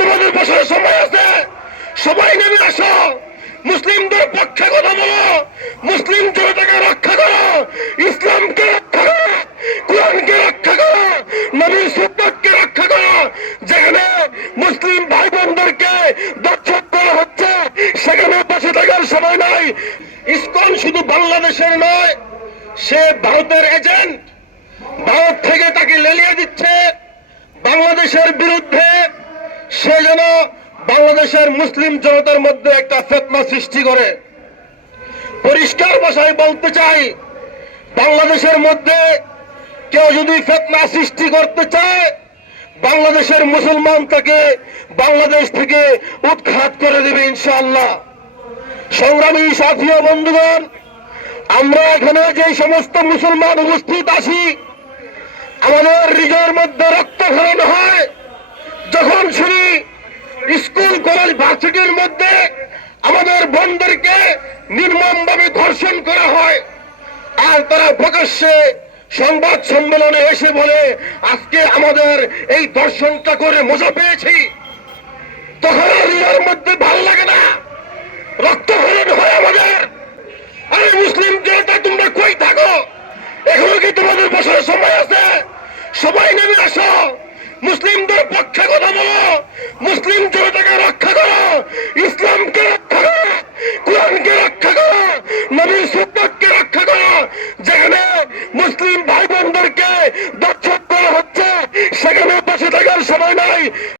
তোমাদের বসার সময় আছে। সবাই নেমে আসো। মুসলিমদের পক্ষে কথা বলো। মুসলিম জনতাকে রক্ষা করো। ইসলামকে রক্ষা করো। কোরআনকে রক্ষা করো। নবীর সুন্নতকে রক্ষা করো। যেখানে মুসলিম ভাই বোনদেরকে দর্শক করা হচ্ছে, সেখানে বসে থাকার সময় নাই। ইসকন শুধু বাংলাদেশের নয়, সে ভারতের এজেন্ট ভারত থেকে তাকে লেলিয়ে দিচ্ছে। বাংলাদেশের বিরুদ্ধে সে যেন বাংলাদেশের মুসলিম জনতার মধ্যে একটা ফেতনা সৃষ্টি করে। পরিষ্কার ভাষায় বলতে চাই, বাংলাদেশের মধ্যে কেউ যদি ফেতনা সৃষ্টি করতে চায়, বাংলাদেশের মুসলমান তাকে বাংলাদেশ থেকে উৎখাত করে দেবে ইনশাআল্লাহ। সংগ্রামী সাথী বন্ধুগণ, আমরা এখানে যে সমস্ত মুসলমান উপস্থিত আছি, আমাদের হৃদয়ের মধ্যে রক্তক্ষরণ হয়, যখন শুনি ভার্সিটির মধ্যে আমাদের বোনদেরকে নির্মমভাবে ধর্ষণ করা হয়। আর তারা প্রকাশ্যে সংবাদ সম্মেলনে এসে বলে, আজকে আমাদের এই দর্শনটা করে মজা পেয়েছি। তখন মধ্যে ভালো লাগে না। রক্তক্ষরণ হয় আমাদের। আরে মুসলিম জনতা, তোমরা কই থাকো? এখনও কি তোমাদের বসার সময় আছে? সবাই নেমে আসো। মুসলিমদের পক্ষে কথা বলো। মুসলিম করো সময় নাই